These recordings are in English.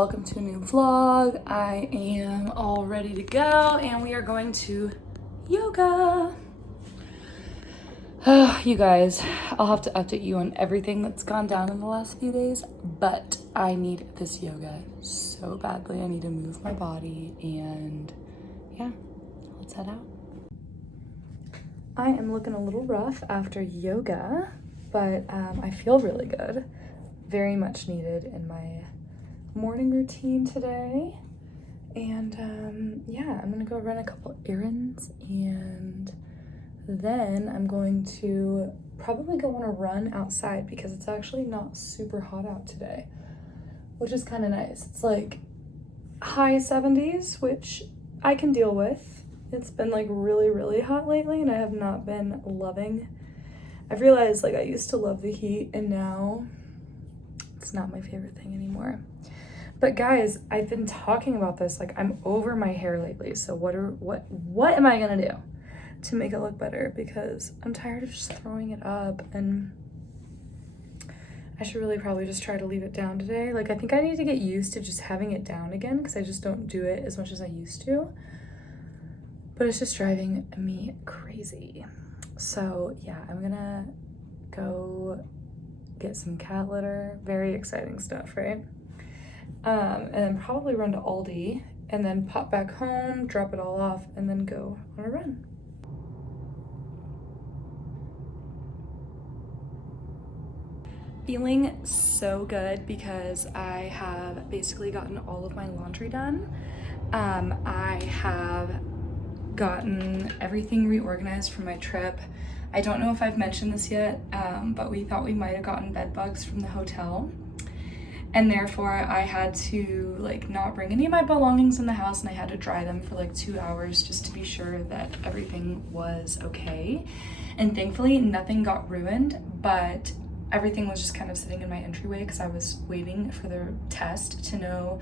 welcome to a new vlog. I am all ready to go and we are going to yoga. You guys, I'll have to update you on everything that's gone down in the last few days, but I need this yoga so badly. I need to move my body and yeah, let's head out. I am looking a little rough after yoga, but I feel really good. Very much needed in my morning routine today. And yeah, I'm gonna go run a couple errands and then I'm going to probably go on a run outside because it's actually not super hot out today, which is kind of nice. It's like high 70s, which I can deal with. It's been like really hot lately and I have not been loving. I've realized like I used to love the heat and now it's not my favorite thing anymore. But guys, I've been talking about this, like I'm over my hair lately. So what am I gonna do to make it look better? Because I'm tired of just throwing it up and I should really probably just try to leave it down today. Like I think I need to get used to just having it down again because I just don't do it as much as I used to. But it's just driving me crazy. So yeah, I'm gonna go get some cat litter. Very exciting stuff, right? And then probably run to Aldi and then pop back home, drop it all off, and then go on a run. Feeling so good because I have basically gotten all of my laundry done. I have gotten everything reorganized for my trip. I don't know if I've mentioned this yet, but we thought we might have gotten bed bugs from the hotel. And therefore I had to like not bring any of my belongings in the house and I had to dry them for like 2 hours just to be sure that everything was okay. And thankfully nothing got ruined, but everything was just kind of sitting in my entryway because I was waiting for the test to know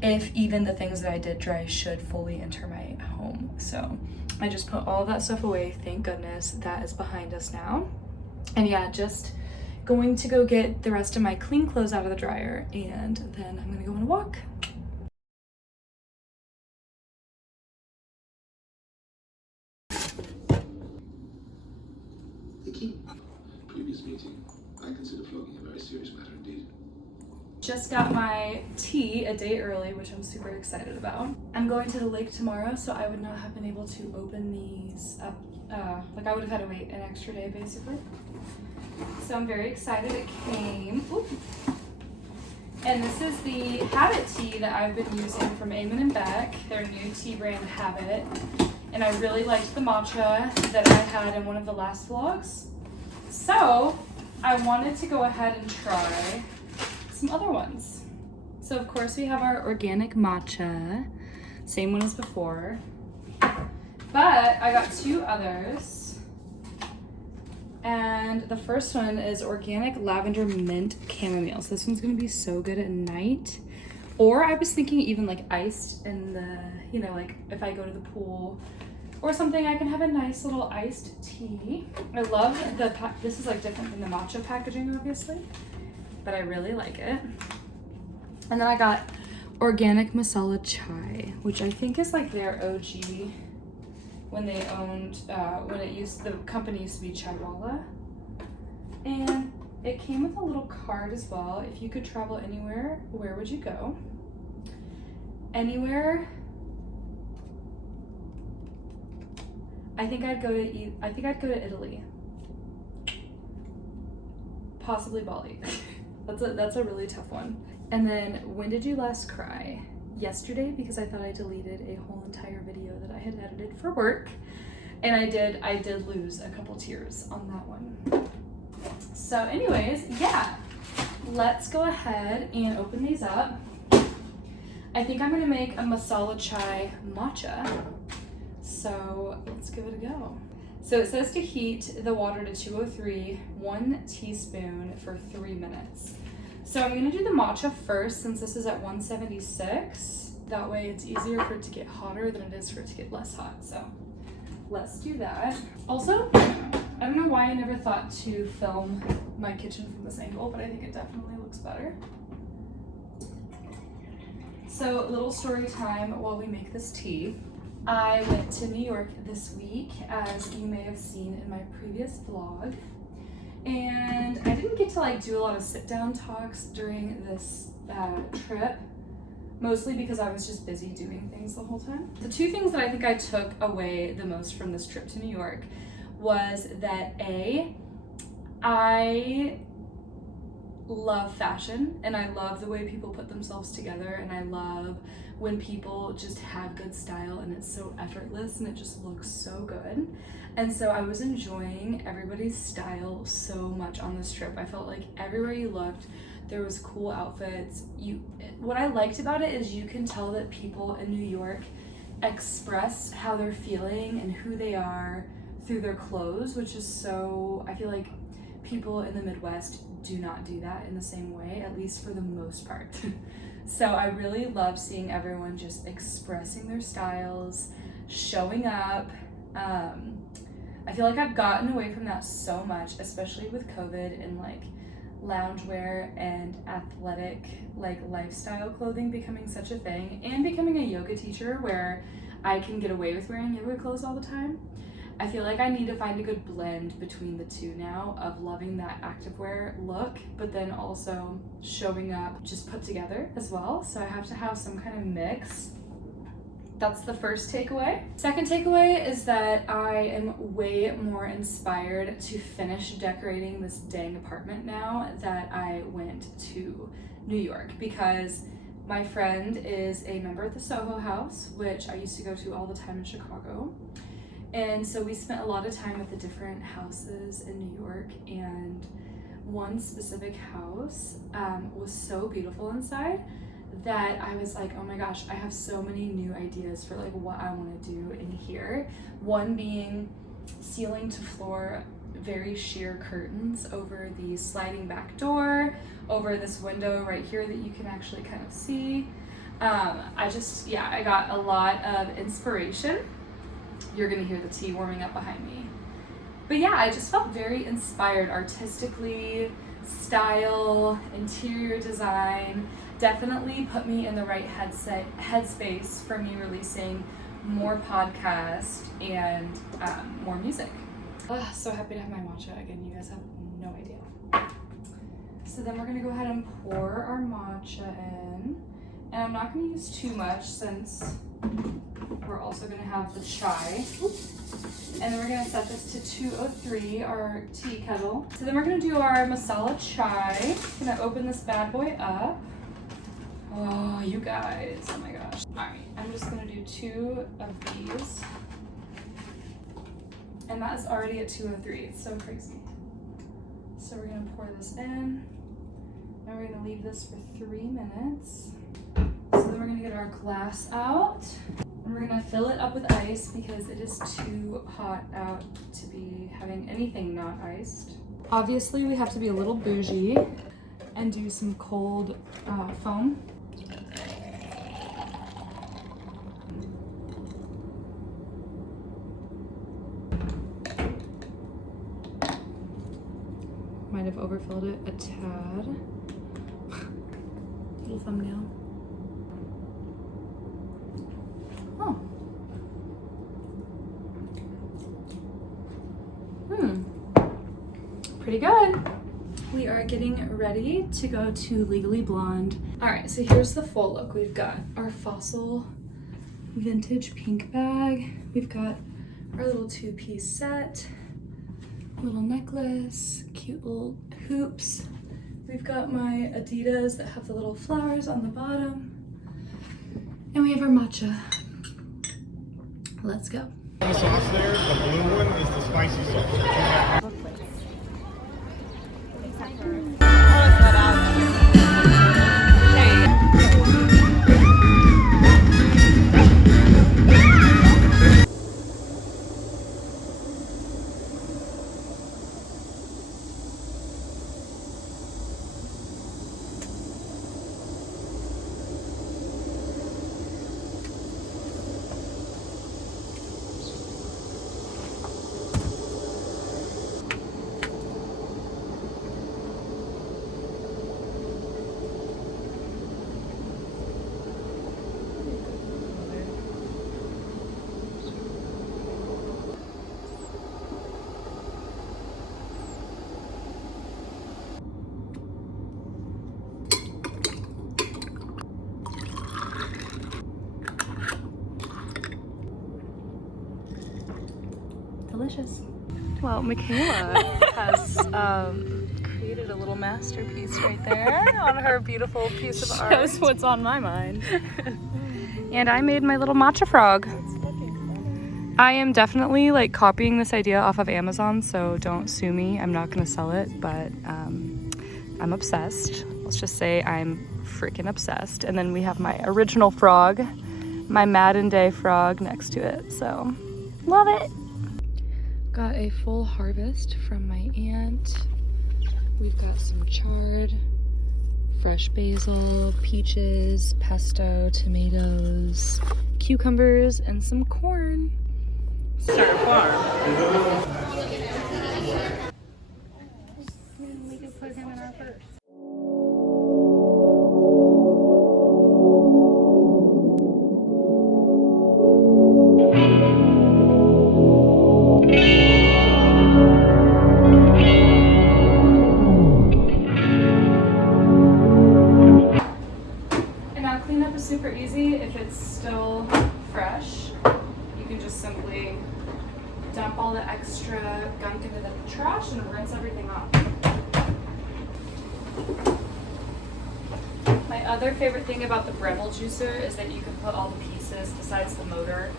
if even the things that I did dry should fully enter my home. So I just put all of that stuff away. Thank goodness that is behind us now. And yeah, just going to go get the rest of my clean clothes out of the dryer and then I'm gonna go on a walk. Vicky, previous meeting, I consider flogging a very serious matter indeed. Just got my tea a day early, which I'm super excited about. I'm going to the lake tomorrow, so I would not have been able to open these up. Like I would have had to wait an extra day basically. So I'm very excited it came. Ooh. And this is the Habit tea that I've been using from Eamon & Beck, their new tea brand Habit. And I really liked the matcha that I had in one of the last vlogs. So I wanted to go ahead and try some other ones. So of course we have our organic matcha, same one as before. But I got 2 others. And the first one is organic lavender mint chamomile. So this one's gonna be so good at night. Or I was thinking even like iced in the, you know, like if I go to the pool or something, I can have a nice little iced tea. I love this is like different than the matcha packaging obviously, but I really like it. And then I got organic masala chai, which I think is like their OG when they owned, the company used to be Chaiwala. And it came with a little card as well. If you could travel anywhere, where would you go? Anywhere. I think I'd go to Italy. Possibly Bali. That's a really tough one. And then, when did you last cry? Yesterday, because I thought I deleted a whole entire video that I had edited for work. And I did lose a couple tears on that one. So anyways, yeah, let's go ahead and open these up. I think I'm gonna make a masala chai matcha. So let's give it a go. So it says to heat the water to 203, 1 teaspoon for 3 minutes. So I'm gonna do the matcha first since this is at 176. That way it's easier for it to get hotter than it is for it to get less hot. So let's do that. Also, I don't know why I never thought to film my kitchen from this angle, but I think it definitely looks better. So, little story time while we make this tea. I went to New York this week, as you may have seen in my previous vlog. And I didn't get to like do a lot of sit-down talks during this trip, mostly because I was just busy doing things the whole time. The two things that I think I took away the most from this trip to New York was that I love fashion, and I love the way people put themselves together, and I love when people just have good style and it's so effortless and it just looks so good. And so I was enjoying everybody's style so much on this trip. I felt like everywhere you looked there was cool outfits. What I liked about it is you can tell that people in New York express how they're feeling and who they are through their clothes, which is so, I feel like people in the Midwest do not do that in the same way, at least for the most part. So I really love seeing everyone just expressing their styles, showing up. I feel like I've gotten away from that so much, especially with COVID and like loungewear and athletic like lifestyle clothing becoming such a thing, and becoming a yoga teacher where I can get away with wearing yoga clothes all the time. I feel like I need to find a good blend between the two now, of loving that activewear look, but then also showing up just put together as well. So I have to have some kind of mix. That's the first takeaway. Second takeaway is that I am way more inspired to finish decorating this dang apartment now that I went to New York, because my friend is a member at the Soho House, which I used to go to all the time in Chicago. And so we spent a lot of time at the different houses in New York, and one specific house was so beautiful inside that I was like, oh my gosh, I have so many new ideas for like what I want to do in here. One being ceiling to floor, very sheer curtains over the sliding back door, over this window right here that you can actually kind of see. I got a lot of inspiration. You're gonna hear the tea warming up behind me. But yeah, I just felt very inspired artistically, style, interior design, definitely put me in the right headspace for me releasing more podcasts and more music. So happy to have my matcha again, you guys have no idea. So then we're gonna go ahead and pour our matcha in. And I'm not gonna use too much since we're also gonna have the chai. And then we're gonna set this to 203, our tea kettle. So then we're gonna do our masala chai. Gonna open this bad boy up. Oh, you guys, oh my gosh. All right, I'm just gonna do 2 of these. And that is already at 203, it's so crazy. So we're gonna pour this in. Now we're gonna leave this for 3 minutes. So then we're gonna get our glass out. And we're gonna fill it up with ice because it is too hot out to be having anything not iced. Obviously, we have to be a little bougie and do some cold foam. Might have overfilled it a tad. Little thumbnail. Oh. Pretty good. We are getting ready to go to Legally Blonde. All right, so here's the full look. We've got our fossil vintage pink bag. We've got our little 2-piece set, little necklace, cute little hoops. We've got my Adidas that have the little flowers on the bottom. And we have our matcha. Let's go. The sauce there, the blue one is the spicy sauce. delicious. Well, Michaela has created a little masterpiece right there on her beautiful piece of art. Shows what's on my mind. And I made my little matcha frog. I am definitely like copying this idea off of Amazon, so don't sue me. I'm not gonna sell it, but I'm obsessed. Let's just say I'm freaking obsessed. And then we have my original frog, my Madden Day frog next to it, so love it. Got a full harvest from my aunt. We've got some chard, fresh basil, peaches, pesto, tomatoes, cucumbers, and some corn. Start a farm. We could put him in our purse. And now cleanup is super easy. If it's still fresh, you can just simply dump all the extra gunk into the trash and rinse everything off. My other favorite thing about the Breville juicer is that you can put all the pieces besides the motor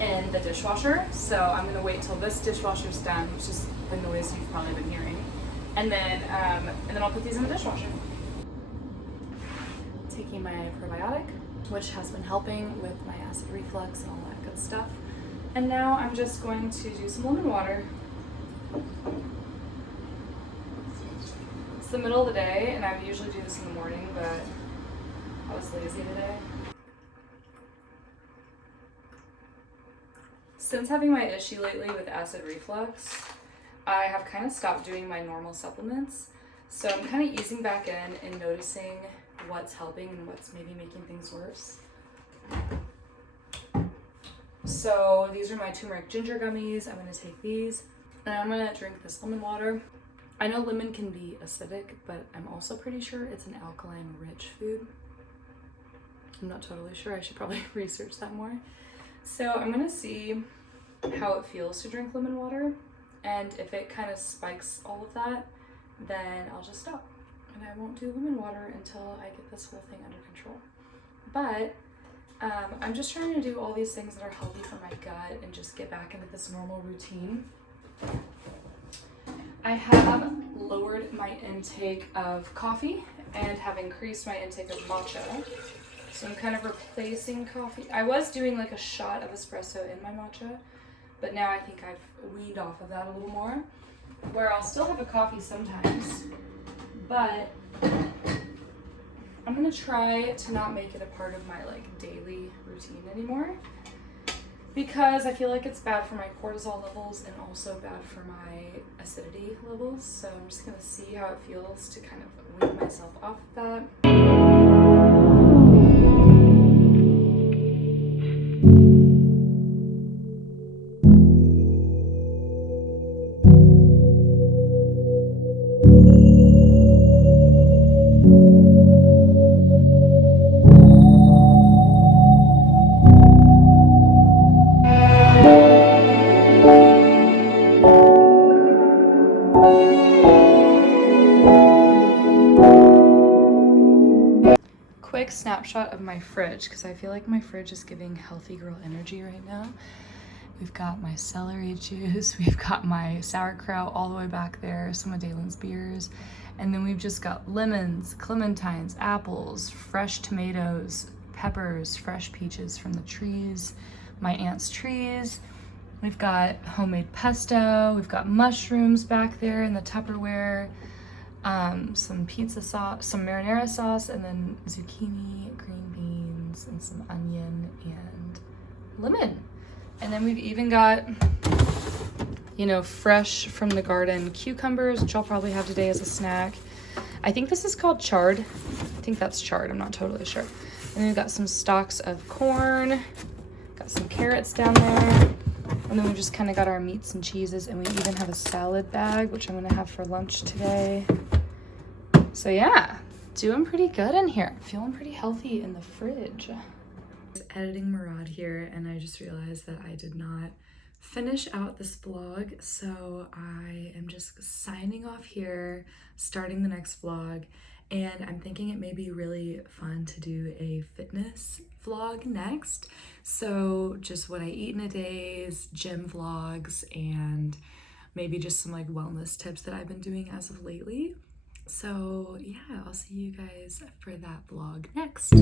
in the dishwasher. So I'm gonna wait till this dishwasher's done, which is the noise you've probably been hearing. And then I'll put these in the dishwasher. Taking my probiotic, which has been helping with my acid reflux and all that good stuff. And now I'm just going to do some lemon water. It's the middle of the day, and I usually do this in the morning, but I was lazy today. Since having my issue lately with acid reflux, I have kind of stopped doing my normal supplements. So I'm kind of easing back in and noticing what's helping and what's maybe making things worse. So these are my turmeric ginger gummies. I'm going to take these and I'm going to drink this lemon water. I know lemon can be acidic, but I'm also pretty sure it's an alkaline rich food. I'm not totally sure. I should probably research that more. So I'm going to see how it feels to drink lemon water. And if it kind of spikes all of that, then I'll just stop. And I won't do lemon water until I get this whole thing under control. But I'm just trying to do all these things that are healthy for my gut and just get back into this normal routine. I have lowered my intake of coffee and have increased my intake of matcha. So I'm kind of replacing coffee. I was doing like a shot of espresso in my matcha, but now I think I've weaned off of that a little more, where I'll still have a coffee sometimes, but I'm gonna try to not make it a part of my like daily routine anymore, because I feel like it's bad for my cortisol levels and also bad for my acidity levels. So I'm just gonna see how it feels to kind of wean myself off of that. Quick snapshot of my fridge, because I feel like my fridge is giving healthy girl energy right now. We've got my celery juice, we've got my sauerkraut all the way back there, some of Dalen's beers, and then we've just got lemons, clementines, apples, fresh tomatoes, peppers, fresh peaches from the trees, my aunt's trees. We've got homemade pesto, we've got mushrooms back there in the Tupperware, some pizza sauce, some marinara sauce, and then zucchini, green beans, and some onion and lemon. And then we've even got, you know, fresh from the garden cucumbers, which I'll probably have today as a snack. I think this is called chard. I think that's chard, I'm not totally sure. And then we've got some stalks of corn, got some carrots down there. And then we just kind of got our meats and cheeses, and we even have a salad bag, which I'm gonna have for lunch today. So yeah, doing pretty good in here. Feeling pretty healthy in the fridge. I was editing Murad here, and I just realized that I did not finish out this vlog. So I am just signing off here, starting the next vlog, and I'm thinking it may be really fun to do a fitness vlog next. So just what I eat in a day's, gym vlogs, and maybe just some like wellness tips that I've been doing as of lately. So yeah, I'll see you guys for that vlog next.